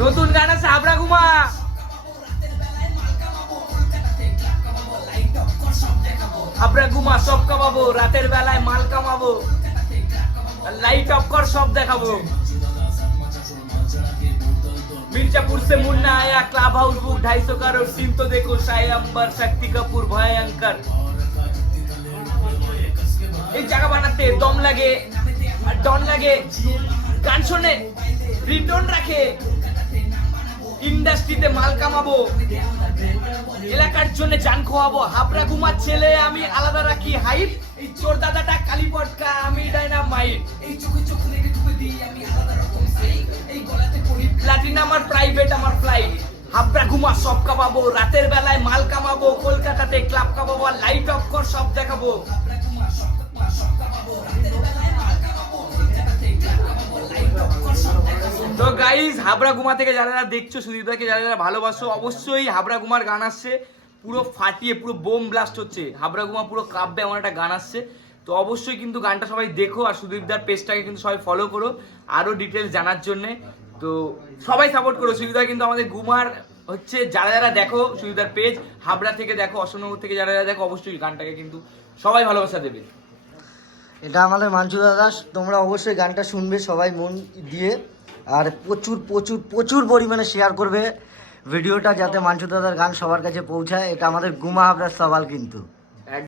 নতুন গান আছে হাবড়া ঘুমা। হাবড়া ঘুমা সব কামাবো, রাতের বেলায় মাল কামাবো, লাইট অফ কর সব দেখাবো। मिर्जापुर से मुन्ना आया, clubhouse book 250 crore scene तो देखो, शाही अंबर शक्ति कपूर भयंकर। एक जगह बनाते दम लगे डन लगे, গান শোনে রিটন রাখে, ইন্ডাস্ট্রিতে মাল কামাবো, এলাকার জন্য জান খোয়াবো। হাবড়া ঘুমার ছেলে আমি আলাদা রাখি হাইট, এই চোর দাদাটা কালী পটকা আমি ডাইনামাইট। এই চোখে চোখ লেগে ডুবে দিই আমি আলাদা রকম সাইট, এই গলাতে পরি প্লাটিন আমার প্রাইভেট আমার ফ্লাইট। হাবড়া ঘুমা সব কামাবো, রাতের বেলায় মাল কামাবো, কলকাতাতে ক্লাব কামাবো, লাইট অফ কর সব দেখাবো। হাবড়া ঘুমা সব কামাবো, রাতের বেলায় মাল কামাবো, কলকাতাতে ক্লাব কামাবো, লাইট অফ কর সব দেখাবো। তো গাইস, হাবড়া ঘুমা থেকে যারা দেখছো, সুদীপদাকে যারা ভালোবাসো, অবশ্যই হাবড়া ঘুমার গান আসছে, পুরো ফাটিয়ে পুরো বোম ব্লাস্ট হচ্ছে। হাবড়া ঘুমা পুরো কাঁপবে এমন একটা গান আসছে, তো অবশ্যই কিন্তু গানটা সবাই দেখো, আর সুদীপদার পেজটাকে কিন্তু সবাই ফলো করো আরো ডিটেলস জানার জন্য। তো সবাই সাপোর্ট করো। সুদীপদা কিন্তু আমাদের ঘুমার হচ্ছে, যারা দেখো সুদীপদার পেজ, হাবড়া থেকে দেখো, অশোকনগর থেকে যারা দেখো, অবশ্যই গানটাকে কিন্তু সবাই ভালোবাসা দেবে। এটা আমাদের মাঞ্চু দাদা, তোমরা অবশ্যই গানটা শুনবে সবাই মন দিয়ে, আর প্রচুর প্রচুর প্রচুর পরিমাণে শেয়ার করবে ভিডিওটা, যাতে মাঞ্চু দাদার গান সবার কাছে পৌঁছায়। এটা আমাদের গুমা হাবড়ার সওয়াল কিন্তু।